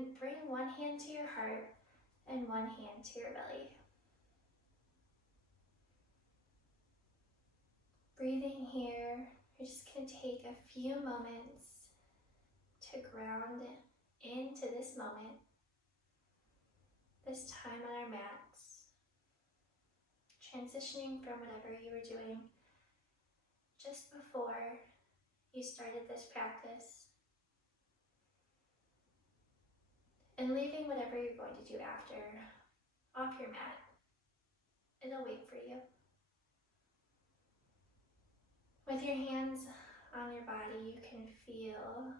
And bring one hand to your heart and one hand to your belly. Breathing here, we're just going to take a few moments to ground into this moment, this time on our mats, transitioning from whatever you were doing just before you started this practice, and leaving whatever you're going to do after off your mat. It'll wait for you. With your hands on your body, you can feel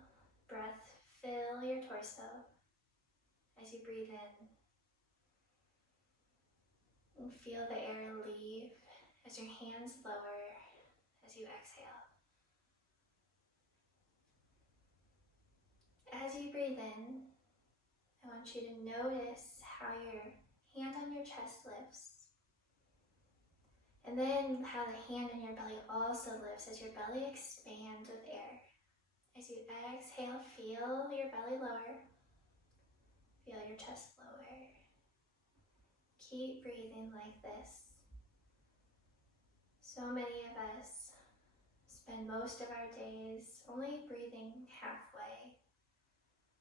breath fill your torso as you breathe in, and feel the air leave as your hands lower as you exhale. As you breathe in, I want you to notice how your hand on your chest lifts, and then how the hand on your belly also lifts as your belly expands with air. As you exhale, feel your belly lower, feel your chest lower. Keep breathing like this. So many of us spend most of our days only breathing halfway,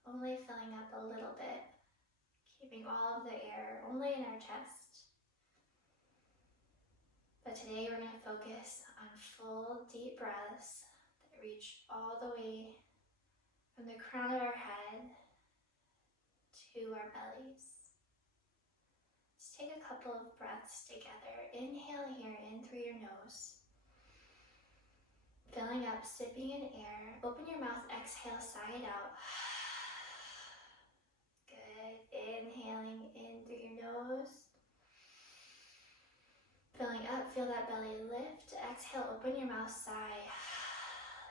only filling up a little bit, keeping all of the air only in our chest. But today we're going to focus on full deep breaths that reach all the way from the crown of our head to our bellies. Let's take a couple of breaths together. Inhale here in through your nose. Filling up, sipping in air. Open your mouth, exhale, sigh it out. Good. Inhaling in through your nose. Filling up, feel that belly lift. Exhale, open your mouth, sigh.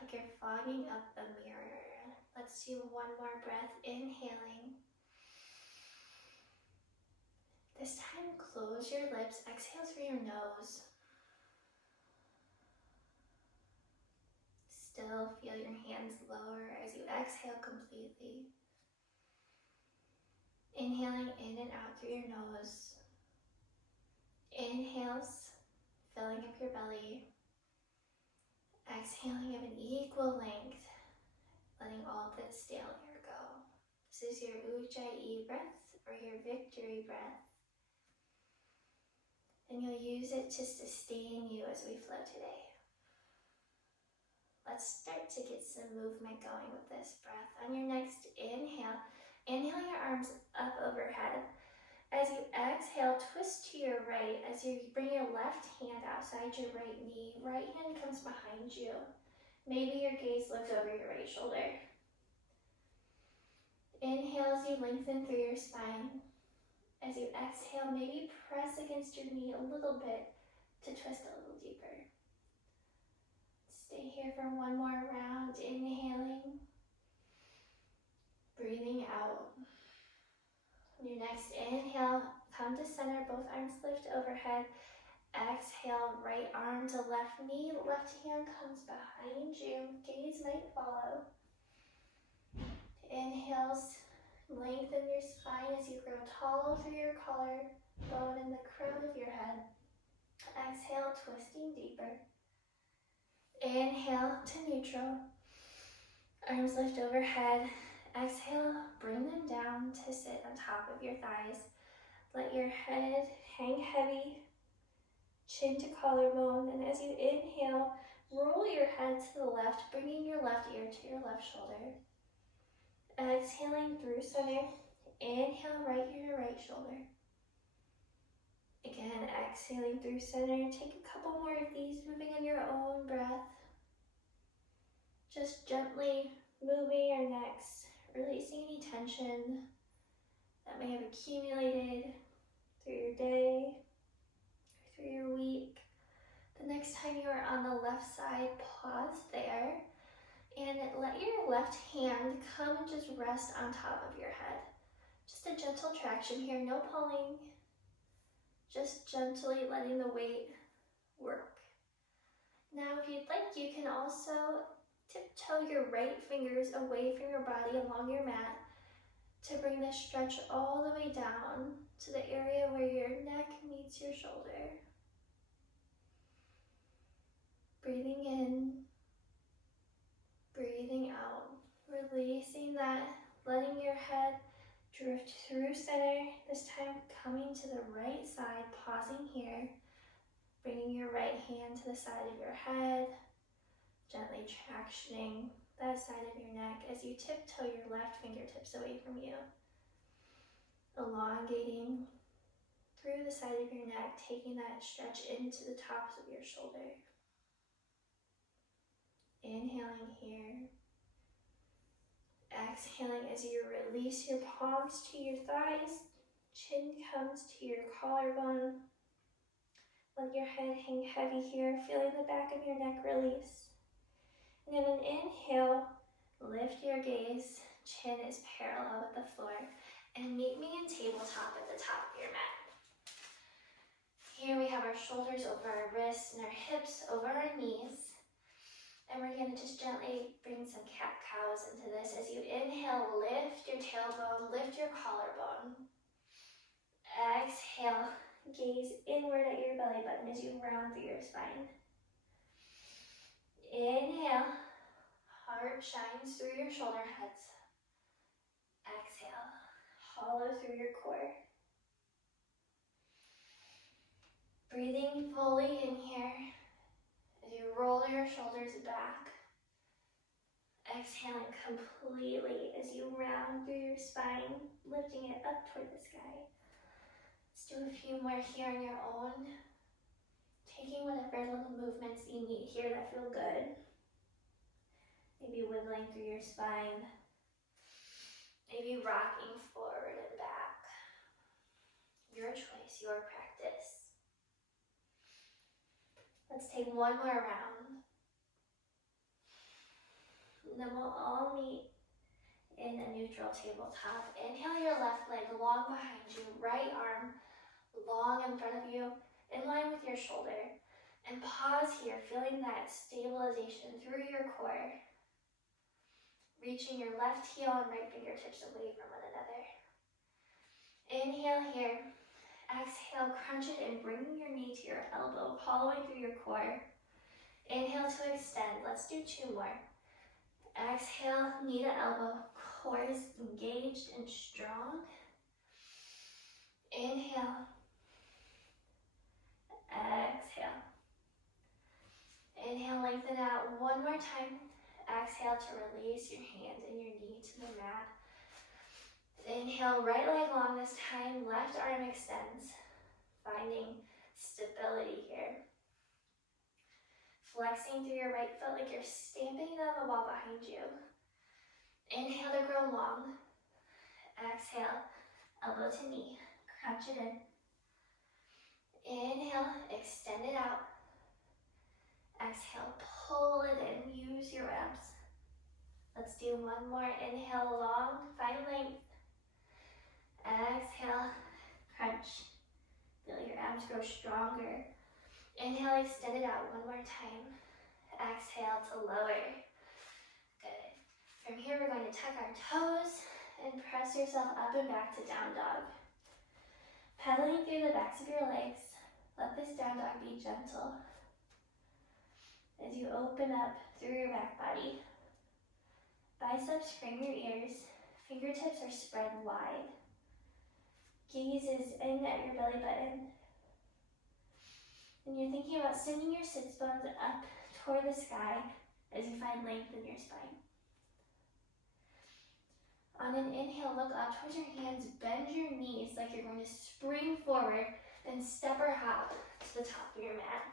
Like you're fogging up a mirror. Let's do one more breath. Inhaling. This time, close your lips. Exhale through your nose. Still feel your hands lower as you exhale completely. Inhaling in and out through your nose. Inhales, filling up your belly. Exhaling of an equal length, letting all of the stale air go. This is your Ujjayi breath or your victory breath. And you'll use it to sustain you as we flow today. Let's start to get some movement going with this breath. On your next inhale, inhale your arms up overhead. As you exhale, twist to your right as you bring your left hand outside your right knee. Right hand comes behind you. Maybe your gaze looks over your right shoulder. Inhale as you lengthen through your spine. As you exhale, maybe press against your knee a little bit to twist a little deeper. Stay here for one more round, inhaling, breathing out. On your next inhale, come to center, both arms lift overhead. Exhale, right arm to left knee, left hand comes behind you, gaze might follow. Inhales, lengthen your spine as you grow tall through your collarbone and the crown of your head. Exhale, twisting deeper. Inhale to neutral. Arms lift overhead. Exhale, bring them down to sit on top of your thighs. Let your head hang heavy, chin to collarbone, and as you inhale, roll your head to the left, bringing your left ear to your left shoulder. Exhaling through center, inhale right ear to right shoulder. Again, exhaling through center. Take a couple more of these, moving on your own breath. Just gently moving your necks, releasing any tension that may have accumulated through your day, through your week. The next time you are on the left side, pause there and let your left hand come and just rest on top of your head. Just a gentle traction here, no pulling. Just gently letting the weight work. Now, if you'd like, you can also tiptoe your right fingers away from your body along your mat. to bring this stretch all the way down to the area where your neck meets your shoulder. Breathing in, breathing out, releasing that, letting your head drift through center, this time coming to the right side, pausing here, bringing your right hand to the side of your head, gently tractioning that side of your neck as you tiptoe your left fingertips away from you, elongating through the side of your neck, taking that stretch into the tops of your shoulder. Inhaling here. Exhaling as you release your palms to your thighs, chin comes to your collarbone. Let your head hang heavy here, feeling the back of your neck release. And in an inhale, lift your gaze, chin is parallel with the floor, and meet me in tabletop at the top of your mat. Here we have our shoulders over our wrists and our hips over our knees. And we're going to just gently bring some cat-cows into this. As you inhale, lift your tailbone, lift your collarbone. Exhale, gaze inward at your belly button as you round through your spine. Inhale, heart shines through your shoulder heads. Exhale, hollow through your core. Breathing fully in here as you roll your shoulders back. Exhaling completely as you round through your spine, lifting it up toward the sky. Let's do a few more here on your own. Taking whatever little movements you need here that feel good. Maybe wiggling through your spine. Maybe rocking forward and back. Your choice, your practice. Let's take one more round. And then we'll all meet in a neutral tabletop. Inhale your left leg long behind you, right arm long in front of you, in line with your shoulder. And pause here, feeling that stabilization through your core. Reaching your left heel and right fingertips away from one another. Inhale here. Exhale, crunch it and bring your knee to your elbow, hollowing through your core. Inhale to extend. Let's do two more. Exhale, knee to elbow, core is engaged and strong. Inhale. Exhale. Inhale, lengthen out one more time. Exhale to release your hands and your knee to the mat. Inhale, right leg long this time, left arm extends, finding stability here. Flexing through your right foot like you're stamping it on the wall behind you. Inhale to grow long. Exhale, elbow to knee, crunch it in. Inhale, extend it out. Exhale, pull it in, use your abs. Let's do one more. Inhale, long, find length. Exhale, crunch. Feel your abs grow stronger. Inhale, extend it out one more time. Exhale to lower. Good. From here, we're going to tuck our toes and press yourself up and back to down dog. Pedaling through the backs of your legs, let this down dog be gentle. As you open up through your back body, biceps frame your ears, fingertips are spread wide. Gaze is in at your belly button. And you're thinking about sending your sits bones up toward the sky as you find length in your spine. On an inhale, look up towards your hands, bend your knees like you're going to spring forward, then step or hop to the top of your mat.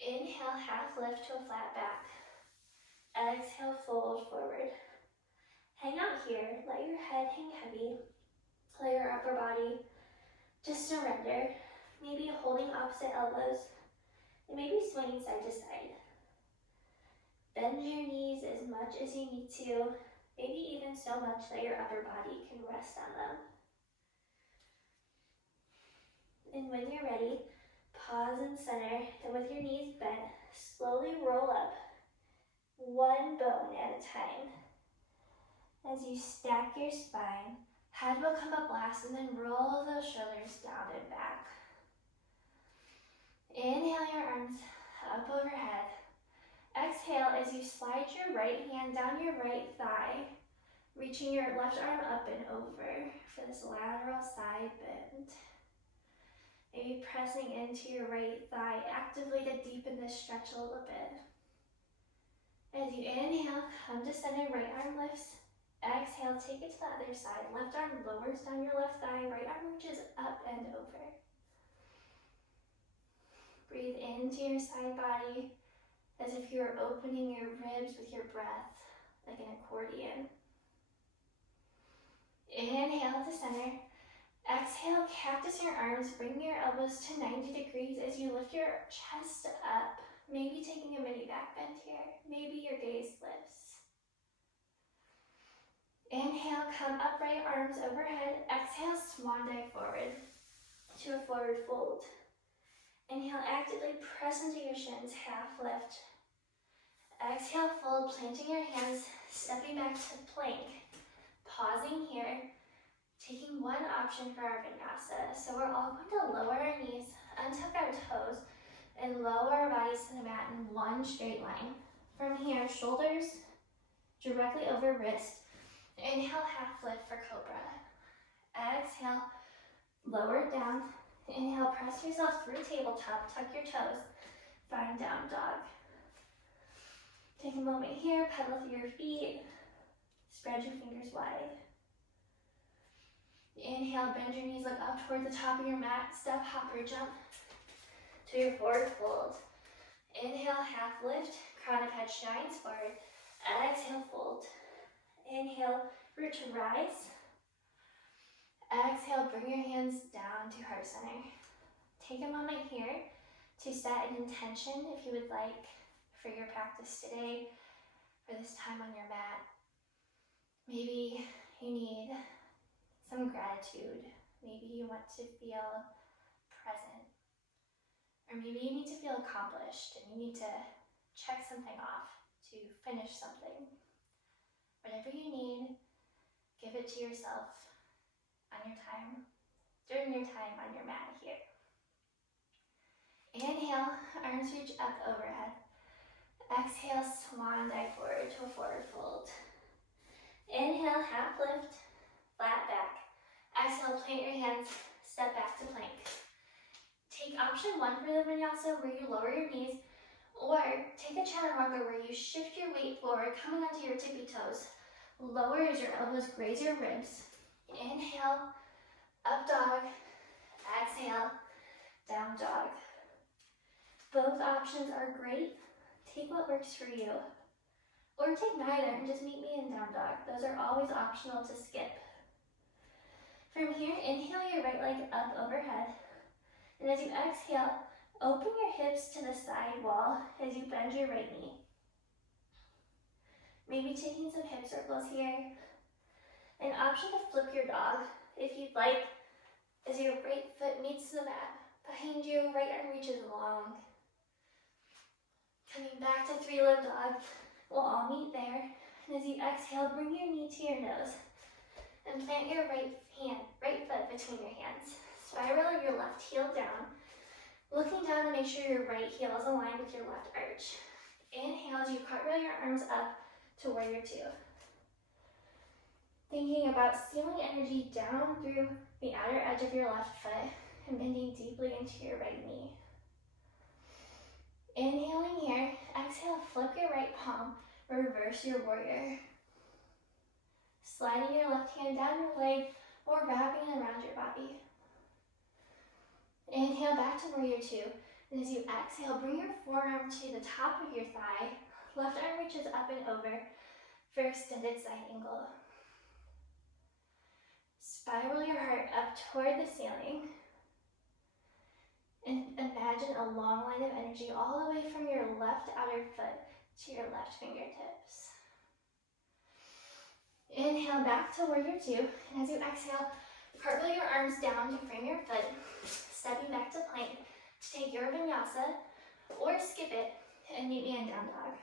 Inhale, half lift to a flat back. Exhale, fold forward. Hang out here, let your head hang heavy. Let your upper body just surrender. Maybe holding opposite elbows, and maybe swinging side to side. Bend your knees as much as you need to, maybe even so much that your upper body can rest on them. And when you're ready, pause in center, and with your knees bent, slowly roll up, one bone at a time. As you stack your spine, head will come up last and then roll those shoulders down and back. Inhale your arms up overhead. Exhale as you slide your right hand down your right thigh, reaching your left arm up and over for this lateral side bend. Maybe pressing into your right thigh actively to deepen this stretch a little bit. As you inhale, come to center, right arm lifts. Exhale, take it to the other side. Left arm lowers down your left thigh, right arm reaches up and over. Breathe into your side body as if you're opening your ribs with your breath, like an accordion. Inhale to center. Exhale, cactus your arms, bring your elbows to 90 degrees as you lift your chest up, maybe taking a mini back bend here, maybe your gaze lifts. Inhale, come upright, arms overhead. Exhale, swan dive forward to a forward fold. Inhale, actively press into your shins, half lift. Exhale, fold, planting your hands, stepping back to plank. Pausing here, taking one option for our vinyasa. So we're all going to lower our knees, untuck our toes, and lower our bodies to the mat in one straight line. From here, shoulders directly over wrist. Inhale, half lift for cobra. Exhale, lower it down. Inhale, press yourself through tabletop, tuck your toes, find down dog. Take a moment here, pedal through your feet, spread your fingers wide. Inhale, bend your knees, look up toward the top of your mat, step, hop, or jump to your forward fold. Inhale, half lift, crown of head shines forward. Exhale, fold. Inhale, root to rise. Exhale, bring your hands down to heart center. Take a moment here to set an intention if you would like for your practice today, for this time on your mat. Maybe you need some gratitude. Maybe you want to feel present. Or maybe you need to feel accomplished and you need to check something off to finish something. Whatever you need, give it to yourself on your time, during your time on your mat here. Inhale, arms reach up overhead. Exhale, swan dive forward to a forward fold. Inhale, half lift, flat back. Exhale, plant your hands, step back to plank. Take option one for the vinyasa where you lower your knees, or take a chaturanga where you shift your weight forward, coming onto your tippy toes. Lower as your elbows graze your ribs. Inhale, up dog. Exhale, down dog. Both options are great. Take what works for you. Or take neither and just meet me in down dog. Those are always optional to skip. From here, inhale your right leg up overhead. And as you exhale, open your hips to the side wall as you bend your right knee. Maybe taking some hip circles here. An option to flip your dog if you'd like, as your right foot meets the mat. Behind you, right arm reaches long. Coming back to three-limb dog, we'll all meet there. And as you exhale, bring your knee to your nose and plant your right foot between your hands. Spiral your left heel down, looking down to make sure your right heel is aligned with your left arch. Inhale as you cartwheel your arms up to warrior two. Thinking about stealing energy down through the outer edge of your left foot and bending deeply into your right knee. Inhaling here, exhale, flip your right palm, reverse your warrior. Sliding your left hand down your leg or wrapping it around your body. Inhale back to warrior two. And as you exhale, bring your forearm to the top of your thigh. Left arm reaches up and over for extended side angle. Spiral your heart up toward the ceiling. And imagine a long line of energy all the way from your left outer foot to your left fingertips. Inhale back to warrior two. And as you exhale, cartwheel your arms down to frame your foot, stepping back to plank to take your vinyasa, or skip it and meet me in down dog.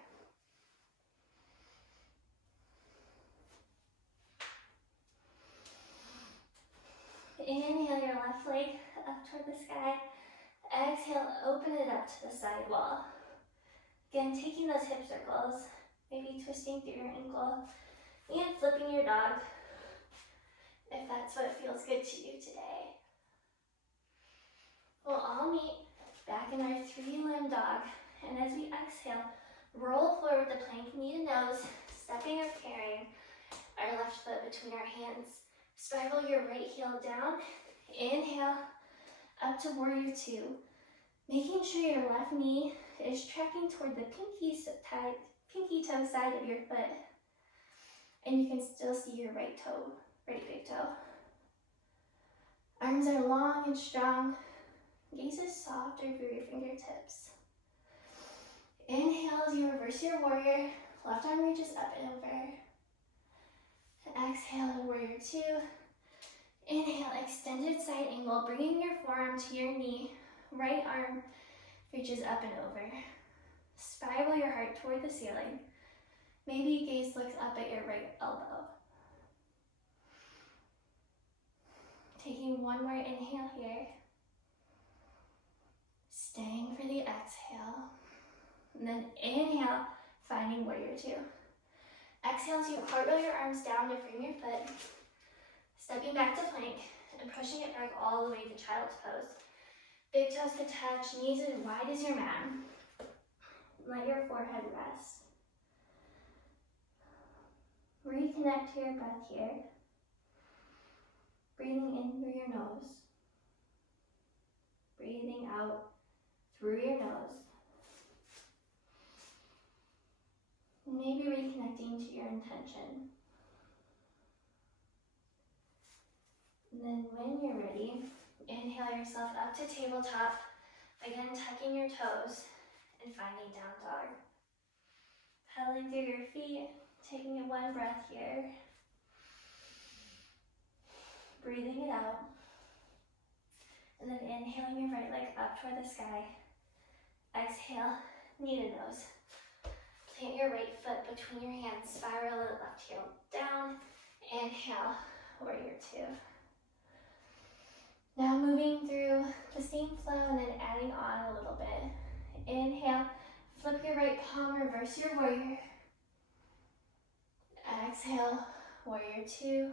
toward the sky. Exhale, open it up to the side wall. Again, taking those hip circles, maybe twisting through your ankle, and flipping your dog, if that's what feels good to you today. We'll all meet back in our 3-limb dog, and as we exhale, roll forward the plank, knee to nose, stepping or carrying our left foot between our hands. Spiral your right heel down. Inhale, up to warrior 2. Making sure your left knee is tracking toward the pinky toe side of your foot. And you can still see your right big toe. Arms are long and strong. Gaze is soft over your fingertips. Inhale as you reverse your warrior. Left arm reaches up and over. Exhale to warrior 2. Inhale, extended side angle, bringing your forearm to your knee. Right arm reaches up and over. Spiral your heart toward the ceiling. Maybe gaze looks up at your right elbow. Taking one more inhale here. Staying for the exhale. And then inhale, finding warrior 2. Exhale as you cartwheel your arms down to frame your foot. Stepping back to plank and pushing it back all the way to child's pose. Big toes to touch, knees as wide as your mat. Let your forehead rest. Reconnect to your breath here. Breathing in through your nose. Breathing out through your nose. Maybe reconnecting to your intention. And then when you're ready, inhale yourself up to tabletop. Again, tucking your toes and finding down dog. Pedaling through your feet, taking in one breath here. Breathing it out. And then inhaling your right leg up toward the sky. Exhale, knee to nose. Plant your right foot between your hands, spiral the left heel down. Inhale, warrior 2. Now moving through the same flow and then adding on a little bit. Inhale, flip your right palm, reverse your warrior. Exhale, warrior 2.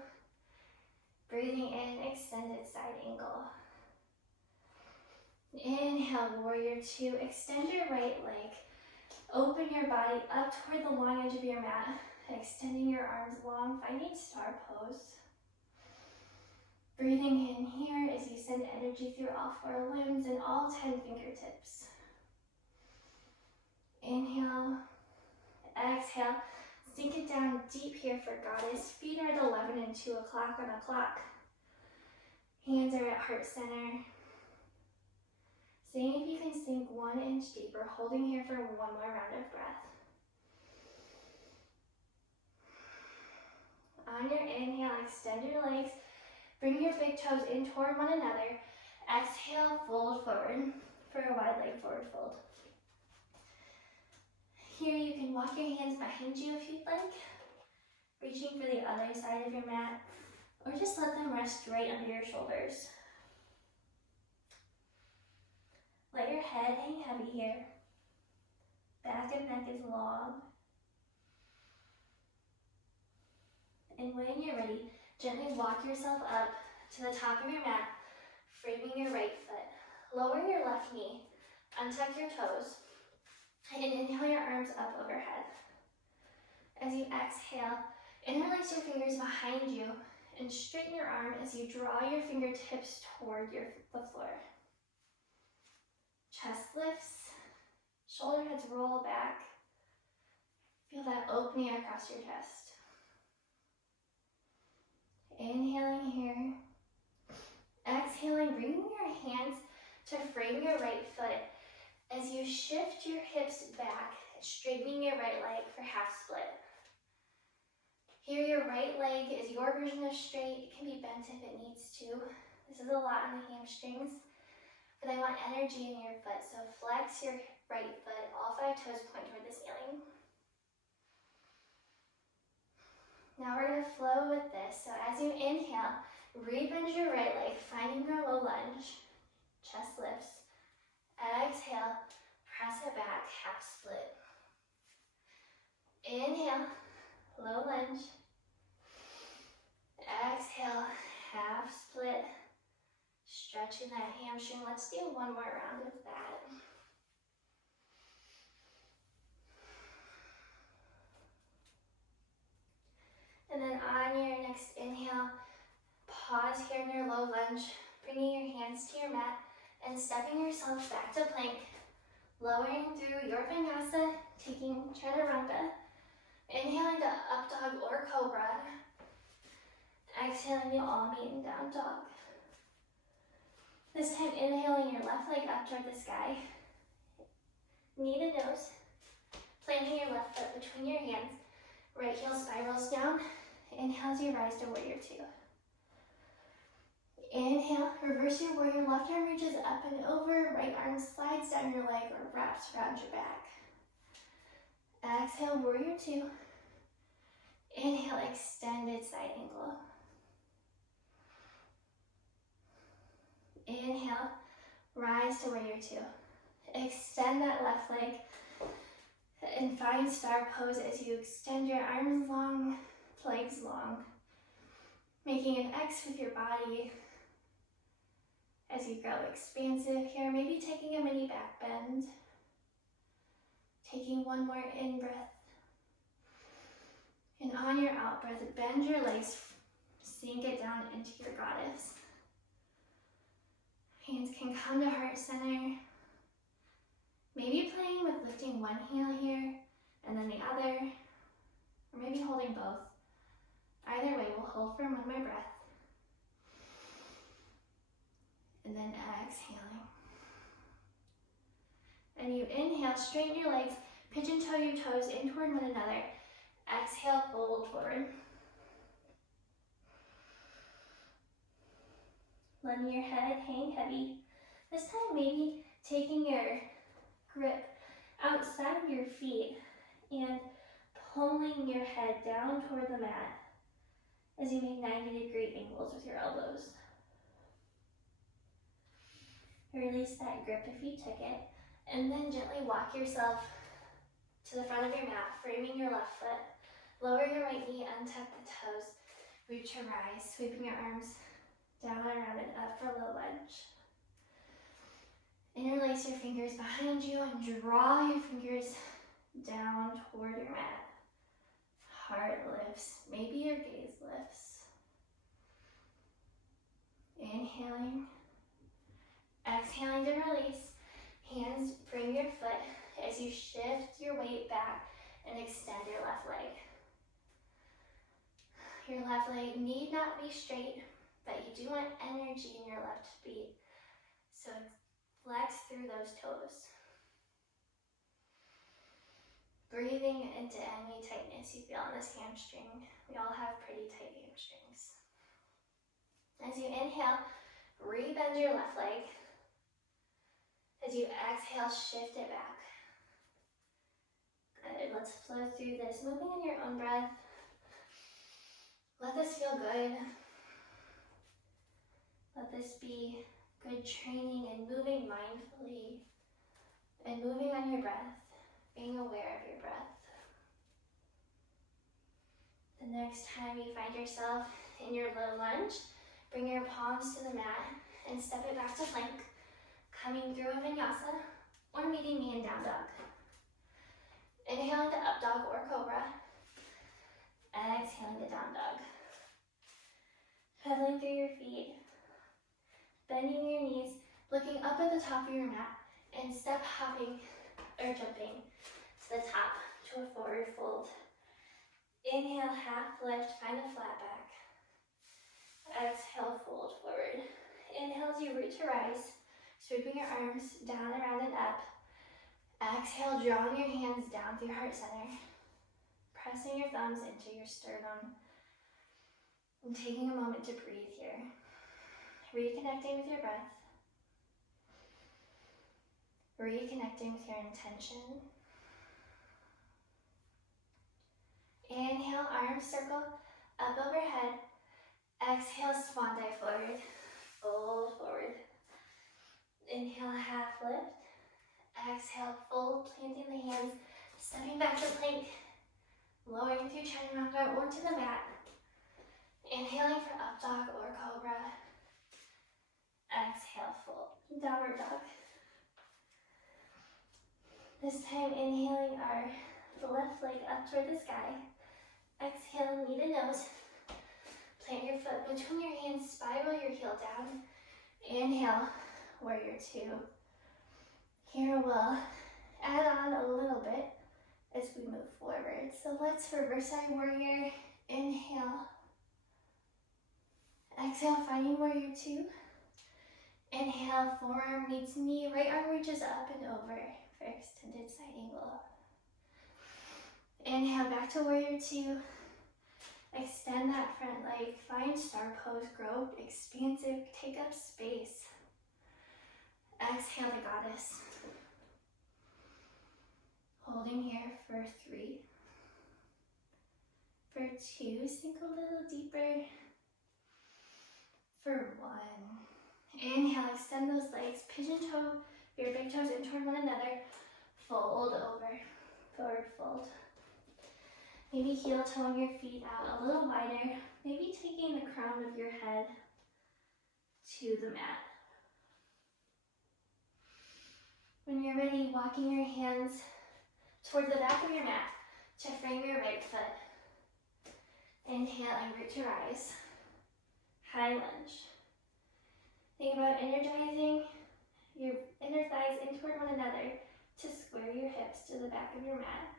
Breathing in, extended side angle. Inhale, warrior 2. Extend your right leg. Open your body up toward the long edge of your mat. Extending your arms long, finding star pose. Breathing in here as you send energy through all 4 limbs and all 10 fingertips. Inhale, exhale, sink it down deep here for goddess. Feet are at 11 and 2 o'clock on a clock. Hands are at heart center. Seeing if you can sink 1 inch deeper, holding here for one more round of breath. On your inhale, extend your legs. Bring your big toes in toward one another. Exhale, fold forward for a wide leg forward fold. Here you can walk your hands behind you if you'd like, reaching for the other side of your mat, or just let them rest right under your shoulders. Let your head hang heavy here. Back and neck is long. And when you're ready, gently walk yourself up to the top of your mat, framing your right foot. Lower your left knee, untuck your toes, and inhale your arms up overhead. As you exhale, interlace your fingers behind you and straighten your arm as you draw your fingertips toward the floor. Chest lifts, shoulder heads roll back. Feel that opening across your chest. Inhaling here. Exhaling, bringing your hands to frame your right foot as you shift your hips back, straightening your right leg for half split. Here, your right leg is your version of straight. It can be bent if it needs to. This is a lot on the hamstrings, but I want energy in your foot, so flex your right foot. All 5 toes point toward the ceiling. Now we're going to flow with this. So as you inhale, rebend your right leg, finding your low lunge. chest lifts. Exhale, press it back, half split. Inhale, low lunge. Exhale, half split. Stretching that hamstring. Let's do one more round of that. And then on your next inhale, pause here in your low lunge, bringing your hands to your mat and stepping yourself back to plank, lowering through your vinyasa, taking chaturanga, inhaling to up dog or cobra, exhaling to all meet in down dog. This time inhaling your left leg up toward the sky, knee to nose, planting your left foot between your hands, right heel spirals down, inhale as you rise to warrior two. Inhale, reverse your warrior, left arm reaches up and over, right arm slides down your leg or wraps around your back. Exhale, warrior two. Inhale, extended side angle. Inhale, rise to warrior two. Extend that left leg and find star pose as you extend your arms long, legs long, making an X with your body as you grow expansive here, maybe taking a mini back bend, taking one more in breath, and on your out breath, bend your legs, sink it down into your goddess. Hands can come to heart center, maybe playing with lifting one heel here and then the other, or maybe holding both. Either way, we'll hold for one more breath. And then exhaling. And you inhale, straighten your legs, pigeon toe your toes in toward one another. Exhale, fold forward. Letting your head hang heavy. This time maybe taking your grip outside your feet and pulling your head down toward the mat as you make 90-degree angles with your elbows. Release that grip if you took it, and then gently walk yourself to the front of your mat, framing your left foot. Lower your right knee, untuck the toes, reach to rise, sweeping your arms down, around, and up for low lunge. Interlace your fingers behind you and draw your fingers down toward your mat. Heart lifts, maybe your gaze lifts. Inhaling. Exhaling to release, hands bring your foot as you shift your weight back and extend your left leg. Your left leg need not be straight, but you do want energy in your left feet. So flex through those toes. Breathing into any tightness you feel on this hamstring. We all have pretty tight hamstrings. As you inhale, rebend your left leg. As you exhale, shift it back. Good, let's flow through this, moving in your own breath. Let this feel good. Let this be good training and moving mindfully and moving on your breath, being aware of your breath. The next time you find yourself in your low lunge, bring your palms to the mat and step it back to plank. Coming through a vinyasa or meeting me in down dog. Inhaling to up dog or cobra. Exhaling to down dog. Pedaling through your feet. Bending your knees, looking up at the top of your mat and step hopping or jumping to the top to a forward fold. Inhale, half lift, find a flat back. Exhale, fold forward. Inhale as you root to rise. Sweeping your arms down, around, and up. Exhale, drawing your hands down through heart center. Pressing your thumbs into your sternum. And taking a moment to breathe here. Reconnecting with your breath. Reconnecting with your intention. Inhale, arms circle up overhead. Exhale, swan dive forward. Fold forward. Inhale, half lift. Exhale, fold, planting the hands, stepping back to plank, lowering through chaturanga or to the mat. Inhaling for up dog or cobra. Exhale, fold, downward dog. This time, inhaling our left leg up toward the sky. Exhale, knee to nose. Plant your foot between your hands, spiral your heel down. Inhale, warrior two. Here we'll add on a little bit as we move forward. So let's reverse side warrior. Inhale. Exhale, finding warrior two. Inhale, forearm meets knee, right arm reaches up and over for extended side angle. Inhale, back to warrior two. Extend that front leg, find star pose, grow expansive, take up space. Exhale to goddess. Holding here for three. For two, sink a little deeper. For one. Inhale, extend those legs, pigeon toe your big toes in toward one another. Fold over, forward fold. Maybe heel toeing your feet out a little wider. Maybe taking the crown of your head to the mat. When you're ready, walking your hands toward the back of your mat to frame your right foot. Inhaling, root to rise. High lunge. Think about energizing your inner thighs in toward one another to square your hips to the back of your mat.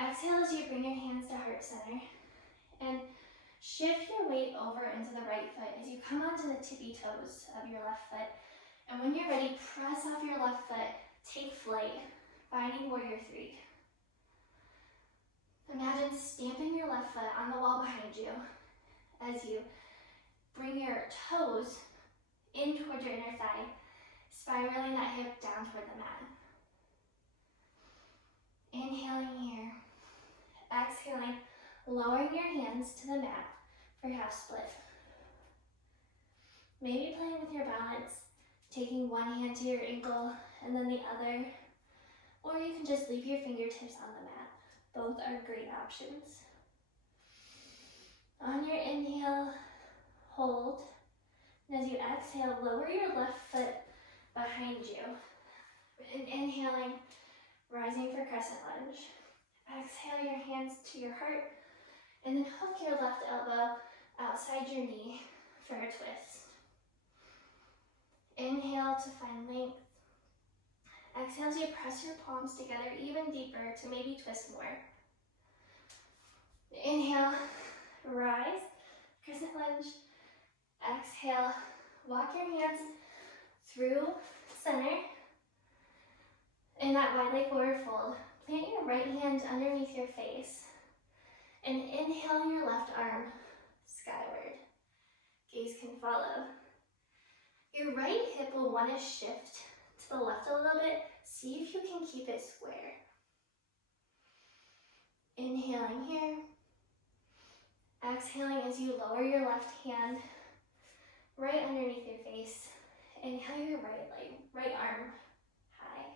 Exhale as you bring your hands to heart center and shift your weight over into the right foot as you come onto the tippy toes of your left foot. And when you're ready, press off your left foot, take flight, finding warrior three. Imagine stamping your left foot on the wall behind you as you bring your toes in toward your inner thigh, spiraling that hip down toward the mat. Inhaling here. Exhaling, lowering your hands to the mat for half split. Maybe playing with your balance, taking one hand to your ankle and then the other, or you can just leave your fingertips on the mat. Both are great options. On your inhale, hold. And as you exhale, lower your left foot behind you. And inhaling, rising for crescent lunge. Exhale your hands to your heart, and then hook your left elbow outside your knee for a twist. Inhale to find length. Exhale as you press your palms together even deeper to maybe twist more. Inhale, rise, crescent lunge. Exhale, walk your hands through center. In that wide leg forward fold, plant your right hand underneath your face and inhale your left arm skyward. Gaze can follow. Your right hip will want to shift to the left a little bit. See if you can keep it square. Inhaling here. Exhaling as you lower your left hand right underneath your face. Inhale your right arm high.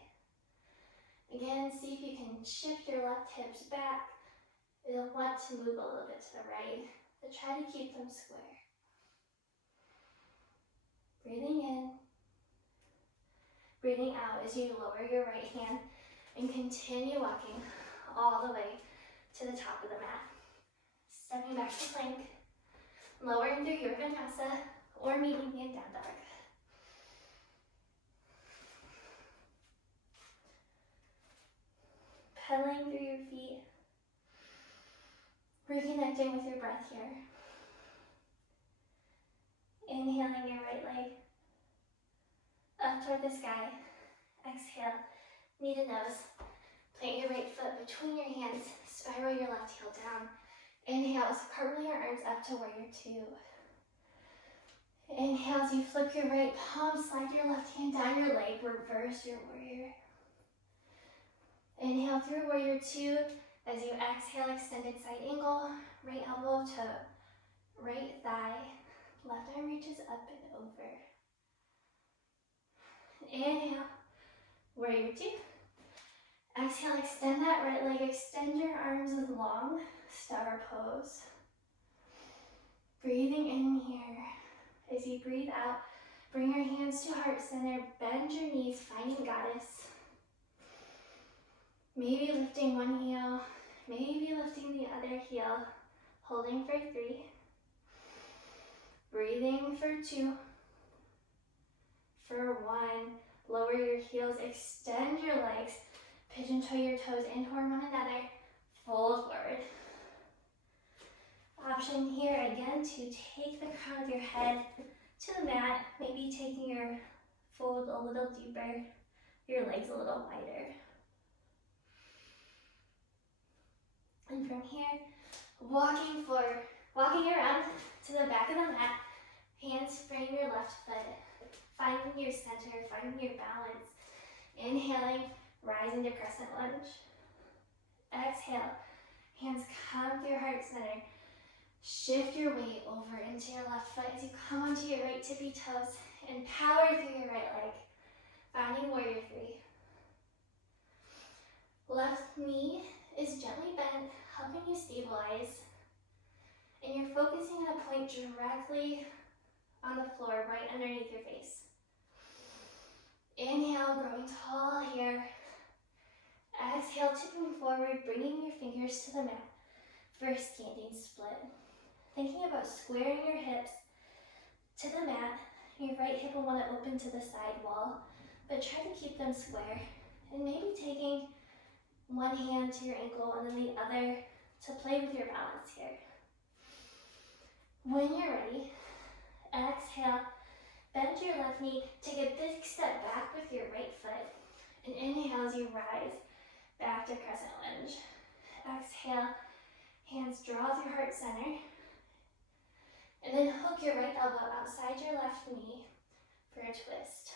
Again, see if you can shift your left hips back. You'll want to move a little bit to the right, but try to keep them square. Breathing in. Breathing out as you lower your right hand and continue walking all the way to the top of the mat. Stepping back to plank, lowering through your vinyasa or meeting in down dog. Pedaling through your feet, reconnecting with your breath here. Inhaling your right leg up toward the sky. Exhale, knee to nose. Plant your right foot between your hands, spiral your left heel down. Inhale, cartwheel your arms up to warrior two. Inhale as you flip your right palm, slide your left hand down your leg, reverse your warrior. Inhale through warrior two. As you exhale, extended side angle, right elbow to right thigh, left arm reaches up and over. Inhale, warrior two. Exhale, extend that right leg, extend your arms as long, star pose. Breathing in here. As you breathe out, bring your hands to heart center, bend your knees, finding goddess. Maybe lifting one heel, maybe lifting the other heel, holding for three. Breathing for two. For one, lower your heels, extend your legs, pigeon toe your toes in toward one another, fold forward. Option here again to take the crown of your head to the mat, maybe taking your fold a little deeper, your legs a little wider. And from here, walking forward, walking around to the back of the mat, hands frame your left foot, finding your center, finding your balance. Inhaling, rise into crescent lunge. Exhale, hands come through heart center. Shift your weight over into your left foot as you come onto your right tippy toes and power through your right leg, finding warrior three. Left knee is gently bent, helping you stabilize. And you're focusing on a point directly on the floor, right underneath your face. Inhale, growing tall here. Exhale, tipping forward, bringing your fingers to the mat for a standing split. Thinking about squaring your hips to the mat. Your right hip will want to open to the side wall, but try to keep them square. And maybe taking one hand to your ankle and then the other to play with your balance here. When you're ready, exhale, bend your left knee, take a big step back with your right foot, and inhale as you rise back to crescent lunge. Exhale, hands draw through heart center, and then hook your right elbow outside your left knee for a twist.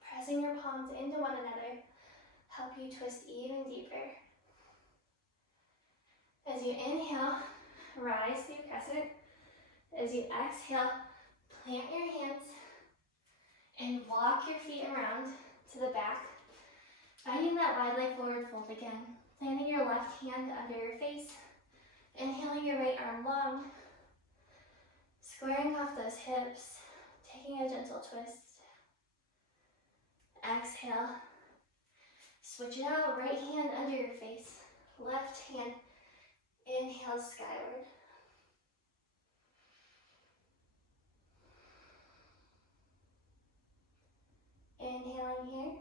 Pressing your palms into one another, help you twist even deeper. As you inhale, rise through crescent. As you exhale, plant your hands and walk your feet around to the back. Finding that wide leg forward fold again. Planting your left hand under your face. Inhaling your right arm long. Squaring off those hips. Taking a gentle twist. Exhale. Switch it out. Right hand under your face. Left hand. Inhale skyward. Inhaling here.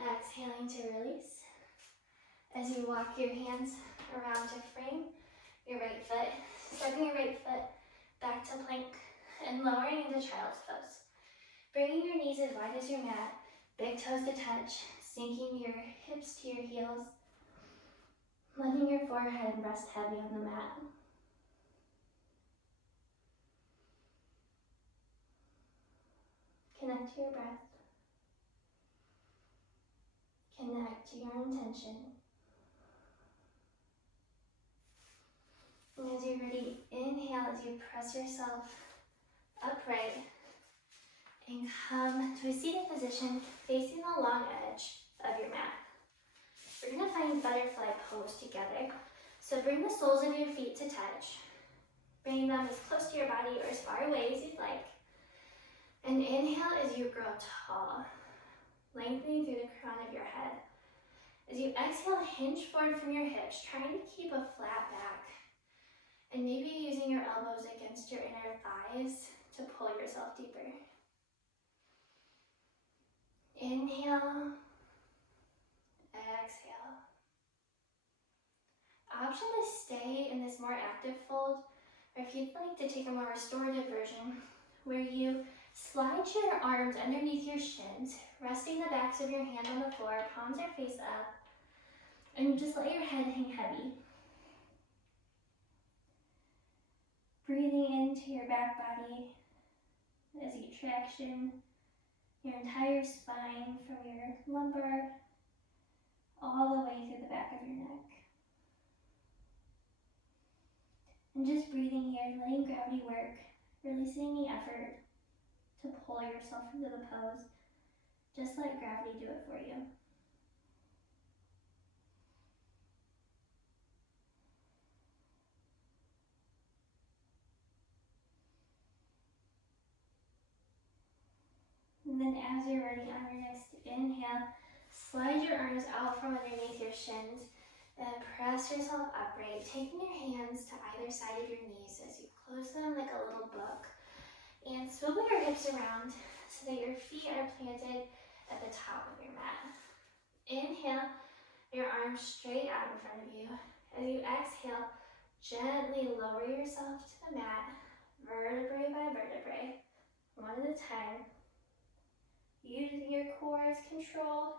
Exhaling to release. As you walk your hands around to frame your right foot, stepping your right foot back to plank and lowering into child's pose. Bringing your knees as wide as your mat, big toes to touch, sinking your hips to your heels, letting your forehead rest heavy on the mat. Connect to your breath. Connect to your intention. And as you're ready, inhale as you press yourself upright and come to a seated position facing the long edge of your mat. We're going to find butterfly pose together. So bring the soles of your feet to touch. Bringing them as close to your body or as far away as you'd like. And inhale as you grow tall, lengthening through the crown of your head. As you exhale, hinge forward from your hips, trying to keep a flat back. And maybe using your elbows against your inner thighs to pull yourself deeper. Inhale, exhale. Option to stay in this more active fold, or if you'd like to take a more restorative version, where you slide your arms underneath your shins, resting the backs of your hand on the floor, palms are face up, and you just let your head hang heavy. Breathing into your back body as you traction your entire spine from your lumbar all the way through the back of your neck. And just breathing here, letting gravity work, releasing the effort. to pull yourself into the pose. Just let gravity do it for you. And then as you're ready on your next inhale, slide your arms out from underneath your shins and press yourself upright, taking your hands to either side of your knees as you close them like a little book. And swivel your hips around so that your feet are planted at the top of your mat. Inhale, your arms straight out in front of you. As you exhale, gently lower yourself to the mat, vertebrae by vertebrae, one at a time. Using your core as control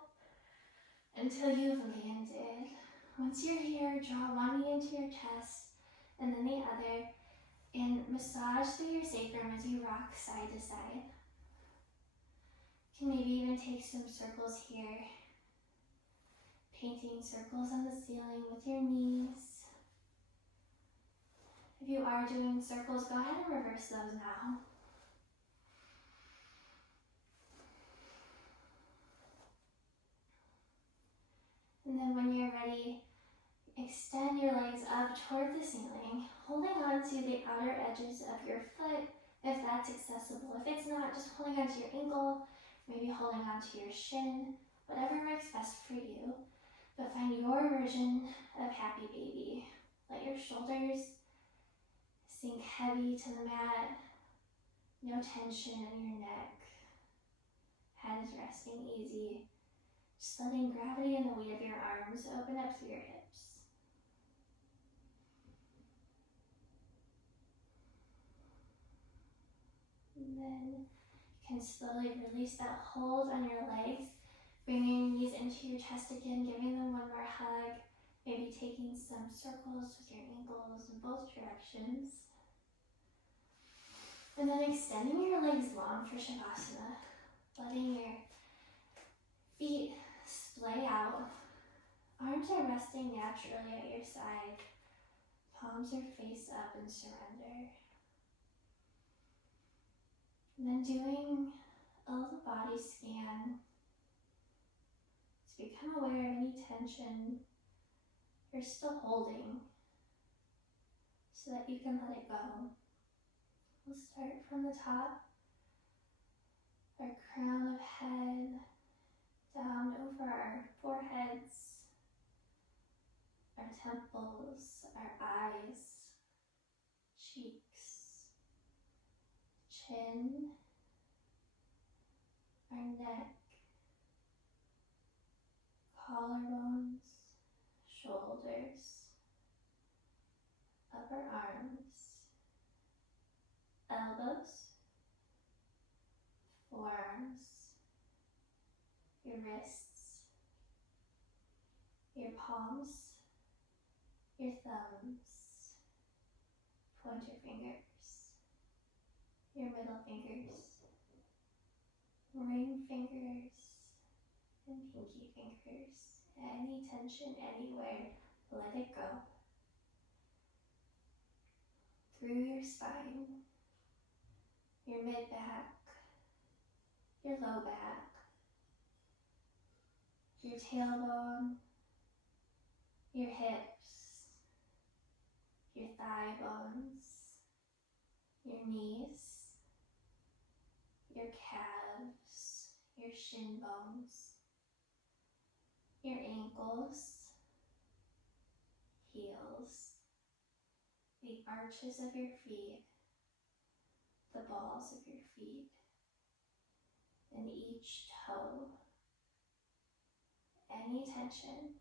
until you've landed. Once you're here, draw one knee into your chest and then the other, and massage through your sacrum as you rock side to side. You can maybe even take some circles here, painting circles on the ceiling with your knees. If you are doing circles, go ahead and reverse those now. And then when you're ready, extend your legs up toward the ceiling, holding on to the outer edges of your foot if that's accessible. If it's not, just holding onto your ankle, maybe holding onto your shin, whatever works best for you. But find your version of happy baby. Let your shoulders sink heavy to the mat, no tension in your neck. Head is resting easy. Just letting gravity and the weight of your arms open up through your hips. And then you can slowly release that hold on your legs, bringing your knees into your chest again, giving them one more hug, maybe taking some circles with your ankles in both directions. And then extending your legs long for Shavasana, letting your feet splay out. Arms are resting naturally at your side. Palms are face up in surrender. And then doing a little body scan to become aware of any tension you're still holding so that you can let it go. We'll start from the top, our crown of head, down over our foreheads, our temples, our eyes, cheeks, chin, our neck, collarbones, shoulders, upper arms, elbows, forearms, your wrists, your palms, your thumbs, pointer fingers, your middle fingers, ring fingers, and pinky fingers. Any tension anywhere, let it go. Through your spine, your mid-back, your low back, your tailbone, your hips, your thigh bones, your knees, your calves, your shin bones, your ankles, heels, the arches of your feet, the balls of your feet, and each toe. Any tension,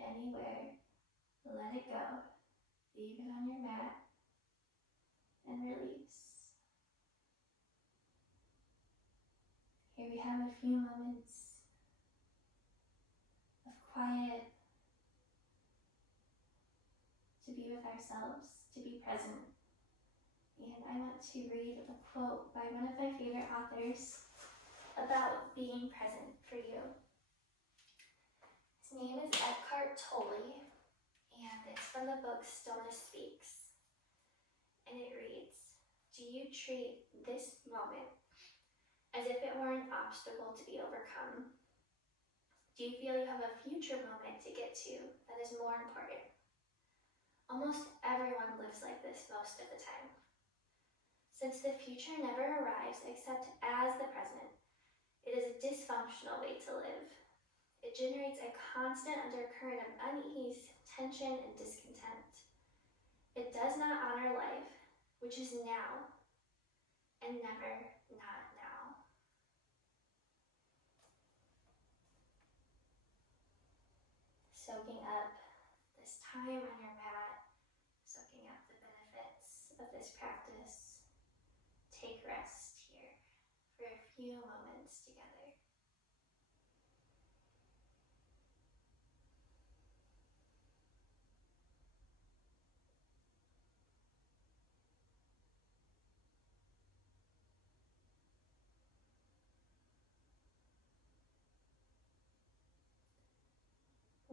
anywhere, let it go. Leave it on your mat and release. Here we have a few moments of quiet to be with ourselves, to be present. And I want to read a quote by one of my favorite authors about being present for you. His name is Eckhart Tolle, and it's from the book Stillness Speaks. And it reads, "Do you treat this moment as if it were an obstacle to be overcome? Do you feel you have a future moment to get to that is more important? Almost everyone lives like this most of the time. Since the future never arrives except as the present, it is a dysfunctional way to live. It generates a constant undercurrent of unease, tension, and discontent. It does not honor life, which is now, and never not now. Soaking up this time on your mat, soaking up the benefits of this practice. Take rest here for a few moments together.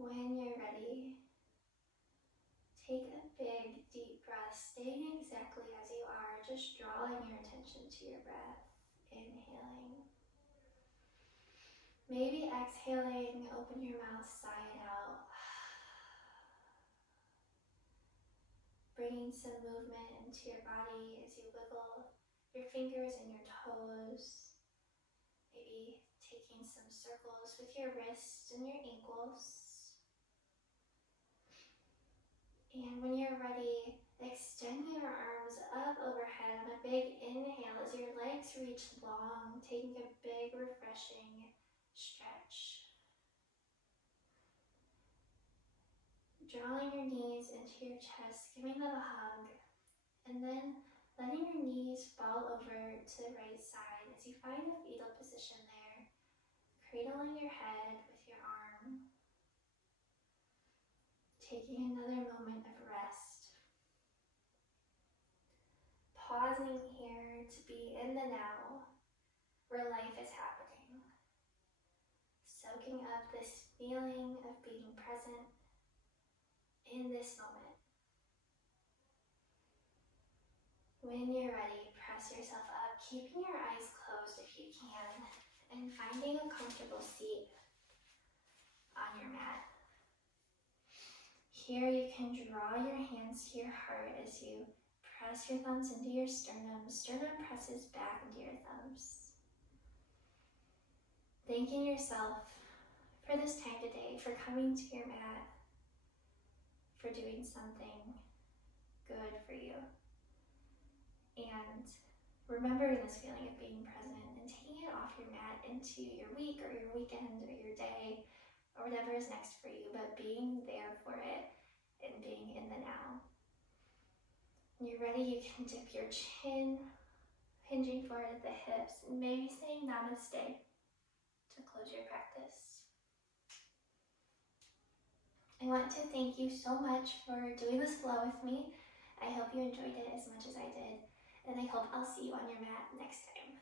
When you're ready, take a big, deep breath, staying exactly as you are, just drawing your attention to your breath. Inhaling. Maybe exhaling, open your mouth, sigh it out. Bringing some movement into your body as you wiggle your fingers and your toes. Maybe taking some circles with your wrists and your ankles. And when you're ready, extend your arms up overhead on a big inhale as your legs reach long, taking a big, refreshing stretch. Drawing your knees into your chest, giving them a hug, and then letting your knees fall over to the right side as you find a fetal position there, cradling your head with your arm, taking another moment of rest. Pausing here to be in the now, where life is happening. Soaking up this feeling of being present in this moment. When you're ready, press yourself up, keeping your eyes closed if you can, and finding a comfortable seat on your mat. Here you can draw your hands to your heart as you press your thumbs into your sternum. Sternum presses back into your thumbs. Thanking yourself for this time today, for coming to your mat, for doing something good for you. And remembering this feeling of being present and taking it off your mat into your week or your weekend or your day or whatever is next for you, but being there for it and being in the now. When you're ready, you can dip your chin, hinging forward at the hips, and maybe saying namaste to close your practice. I want to thank you so much for doing this flow with me. I hope you enjoyed it as much as I did, and I hope I'll see you on your mat next time.